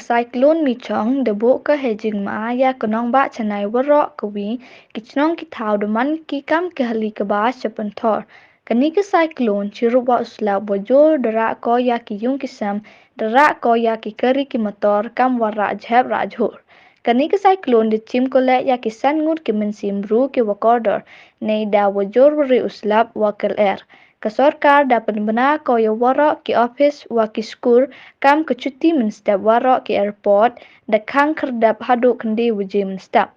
ke cyclone Michaung debuk ke hejing ma ya kenong ba Chennai warok ke wi ki chnong ki thau de man ki kam ke hali ke ba chapan thor. Kani ke cyclone chiru ba usla bo jor dara ko ya ki yung ki sam dara ko ya ki kari ki motor kam warra jhab rajhur. Kani ke cyclone de chim ko le ya ki san ngut ki mensim bru ki wakorder nei da wo jor wari uslap wakil air. Kesorkar dapat benar ko ya warok ki office wa ki school kam ke cuti menstep warok ki airport da kang kerdap haduk kendi wujim menstep.